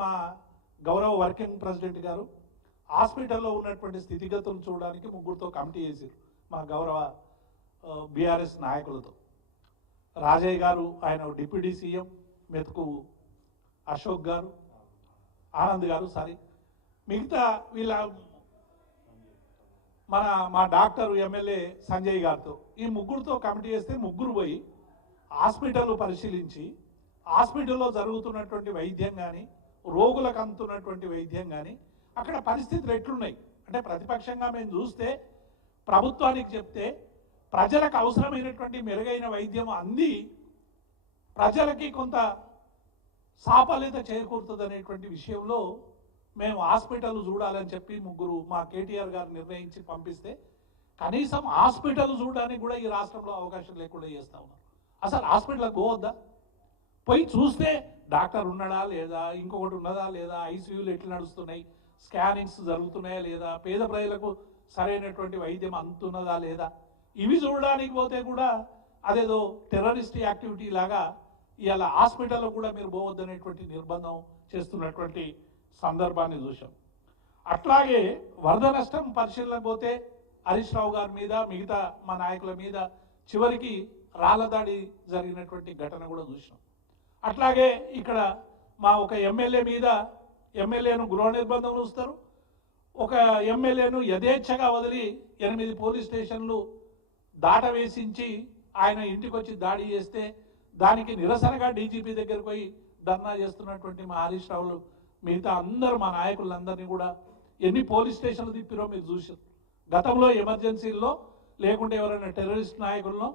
మా గౌరవ working president గారు హాస్పిటల్లో ఉన్నటువంటి స్థితిగతులను చూడడానికి ముగ్గురుతో కమిటీ చేశారు మా గౌరవ బీఆర్ఎస్ నాయకులతో. రాజయ్య గారు, ఆయన డిప్యూటీ సీఎం, మెతుకు అశోక్ గారు, ఆనంద్ గారు, మిగతా వీళ్ళ మా డాక్టర్ ఎమ్మెల్యే సంజయ్ గారితో, ఈ ముగ్గురుతో కమిటీ చేస్తే ముగ్గురు పోయి హాస్పిటల్ పరిశీలించి హాస్పిటల్లో జరుగుతున్నటువంటి వైద్యం కానీ, రోగులకు అందుతున్నటువంటి వైద్యం కానీ, అక్కడ పరిస్థితులు ఎట్లున్నాయి అంటే ప్రతిపక్షంగా మేము చూస్తే ప్రభుత్వానికి చెప్తే ప్రజలకు అవసరమైనటువంటి మెరుగైన వైద్యం అంది ప్రజలకి కొంత సాఫల్యత చేకూరుతుంది అనేటువంటి విషయంలో మేము హాస్పిటల్ చూడాలని చెప్పి ముగ్గురు మా కేటీఆర్ గారు నిర్ణయించి పంపిస్తే కనీసం హాస్పిటల్ చూడడానికి కూడా ఈ రాష్ట్రంలో అవకాశం లేకుండా చేస్తా ఉన్నారు. అసలు హాస్పిటల్కి పోవద్దా? పోయి చూస్తే డాక్టర్ ఉన్నాడా లేదా, ఇంకొకటి ఉన్నదా లేదా, ఐసీయూలు ఎట్లా నడుస్తున్నాయి, స్కానింగ్స్ జరుగుతున్నాయా లేదా, పేద ప్రజలకు సరైనటువంటి వైద్యం అందుతున్నదా లేదా, ఇవి చూడడానికి పోతే కూడా అదేదో టెర్రరిస్ట్ యాక్టివిటీ లాగా ఇవాళ హాస్పిటల్లో కూడా మీరు పోవద్దనేటువంటి నిర్బంధం చేస్తున్నటువంటి సందర్భాన్ని చూసాం. అట్లాగే వరద నష్టం పరిశీలన పోతే హరీష్ రావు గారి మీద, మిగతా మా నాయకుల మీద చివరికి రాళ్ల దాడి జరిగినటువంటి ఘటన కూడా చూసాం. అట్లాగే ఇక్కడ మా ఒక ఎమ్మెల్యే మీద, ఎమ్మెల్యేను గృహ నిర్బంధం ఉంచుతారు, ఒక ఎమ్మెల్యేను యథేచ్ఛగా వదిలి 8 పోలీస్ స్టేషన్లు దాటవేసించి ఆయన ఇంటికి వచ్చి దాడి చేస్తే దానికి నిరసనగా డీజీపీ దగ్గరకు పోయి ధర్నా చేస్తున్నటువంటి మా హరీష్ రావులు, మిగతా అందరూ మా నాయకులందరినీ కూడా ఎన్ని పోలీస్ స్టేషన్లు తిప్పిరో మీరు చూసారు. గతంలో ఎమర్జెన్సీల్లో లేకుంటే ఎవరైనా టెర్రరిస్ట్ నాయకులను,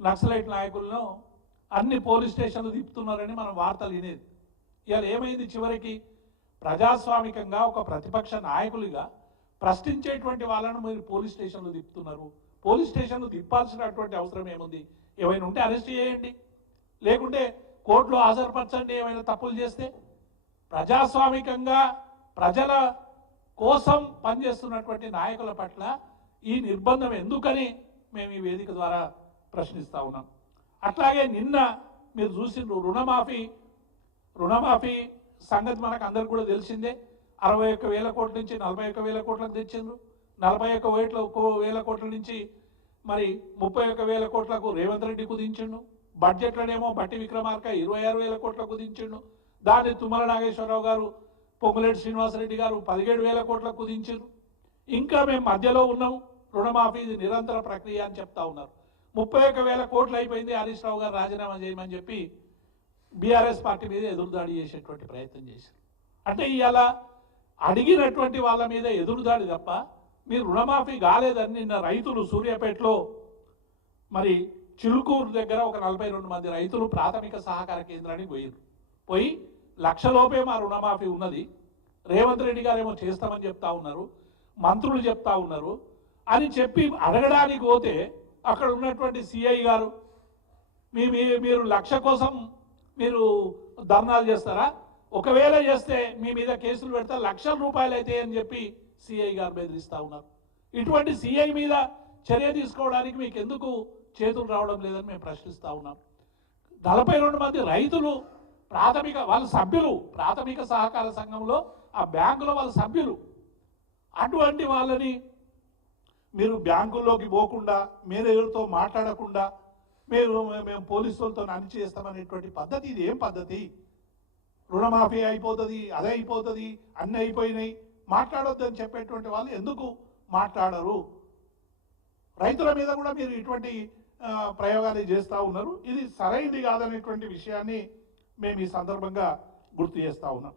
నక్సలైట్ నాయకులను అన్ని పోలీస్ స్టేషన్లు తిప్పుతున్నారని మనం వార్తలు వినేది. ఇవాళ ఏమైంది? చివరికి ప్రజాస్వామికంగా ఒక ప్రతిపక్ష నాయకులుగా ప్రశ్నించేటువంటి వాళ్ళను మీరు పోలీస్ స్టేషన్లు తిప్పుతున్నారు. పోలీస్ స్టేషన్లు తిప్పాల్సినటువంటి అవసరం ఏముంది? ఏమైనా ఉంటే అరెస్ట్ చేయండి, లేకుంటే కోర్టులో హాజరుపరచండి ఏమైనా తప్పులు చేస్తే. ప్రజాస్వామికంగా ప్రజల కోసం పనిచేస్తున్నటువంటి నాయకుల పట్ల ఈ నిర్బంధం ఎందుకని మేము ఈ వేదిక ద్వారా ప్రశ్నిస్తా ఉన్నాం. అట్లాగే నిన్న మీరు చూసిండ్రు రుణమాఫీ సంగతి మనకు అందరికి కూడా తెలిసిందే. 61,000 కోట్ల నుంచి 41,000 కోట్లకు తెచ్చిండ్రు. 41,000 కోట్ల నుంచి మరి 31,000 కోట్లకు రేవంత్ రెడ్డి కుదించిండు. బడ్జెట్లోనేమో బట్టి విక్రమార్క 26,000 కోట్లకు కుదించిండు. దాన్ని తుమ్మల నాగేశ్వరరావు గారు, పొంగులేటి శ్రీనివాసరెడ్డి గారు 17,000 కోట్లకు కుదించారు. ఇంకా మేము మధ్యలో ఉన్నాం, రుణమాఫీ నిరంతర ప్రక్రియ అని చెప్తా ఉన్నారు. 31,000 కోట్లు అయిపోయింది, హరీష్ రావు గారు రాజీనామా చేయమని చెప్పి బీఆర్ఎస్ పార్టీ మీద ఎదురుదాడి చేసేటువంటి ప్రయత్నం చేశారు. అంటే ఇవాళ అడిగినటువంటి వాళ్ళ మీద ఎదురుదాడి తప్ప మీరు రుణమాఫీ కాలేదని నిన్న రైతులు సూర్యాపేటలో మరి చిలుకూరు దగ్గర ఒక 42 మంది రైతులు ప్రాథమిక సహకార కేంద్రానికి పోయి 1,00,000 లోపే మా రుణమాఫీ ఉన్నది, రేవంత్ రెడ్డి గారు ఏమో చేస్తామని చెప్తా ఉన్నారు, మంత్రులు చెప్తా ఉన్నారు అని చెప్పి అడగడానికి పోతే అక్కడ ఉన్నటువంటి సిఐ గారు మీరు 1,00,000 కోసం మీరు ధర్నాలు చేస్తారా, ఒకవేళ చేస్తే మీ మీద కేసులు పెడతా, 1,00,000 రూపాయలు అయితే అని చెప్పి సిఐ గారు బెదిరిస్తూ ఉన్నారు. ఇటువంటి సిఐ మీద చర్య తీసుకోవడానికి మీకు ఎందుకు చేతులు రావడం లేదని మేము ప్రశ్నిస్తూ ఉన్నాం. 42 మంది రైతులు వాళ్ళ సభ్యులు, ప్రాథమిక సహకార సంఘంలో ఆ బ్యాంకులో వాళ్ళ సభ్యులు. అటువంటి వాళ్ళని మీరు బ్యాంకుల్లోకి పోకుండా, మీరు ఎవరితో మాట్లాడకుండా మేము పోలీసులతో అణిచి చేస్తామనేటువంటి పద్ధతి, ఇది ఏం పద్ధతి? రుణమాఫీ అయిపోతుంది, అదే అయిపోతుంది, అన్నీ అయిపోయినాయి, మాట్లాడొద్దని చెప్పేటువంటి వాళ్ళు ఎందుకు మాట్లాడరు? రైతుల మీద కూడా మీరు ఇటువంటి ప్రయోగాలు చేస్తూ ఉన్నారు. ఇది సరైనది కాదనేటువంటి విషయాన్ని మేము ఈ సందర్భంగా గుర్తు చేస్తూ ఉన్నాం.